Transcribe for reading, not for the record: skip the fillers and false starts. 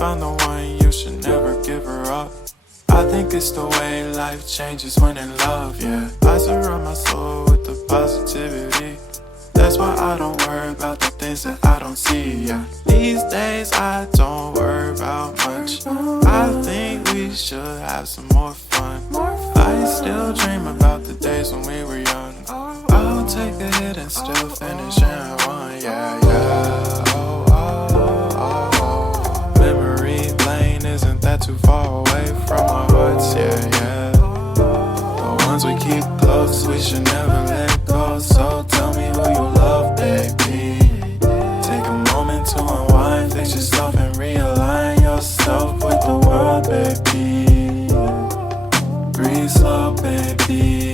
found the one, you should never give her up. I think it's the way life changes when in love, yeah. I surround my soul with the positivity. That's why I don't worry about the things that I don't see, yeah. These days I don't worry about much. I think we should have some more fun. I still dream about the days when we were young. I'll take a hit and still finish in one, yeah, yeah. Oh, oh, oh, oh. Memory lane isn't that too far away from our hearts, yeah, yeah. The ones we keep close, we should never let go. So tell me who you love, baby. Take a moment to unwind, fix yourself and realign yourself with the world, baby. Breathe slow, baby.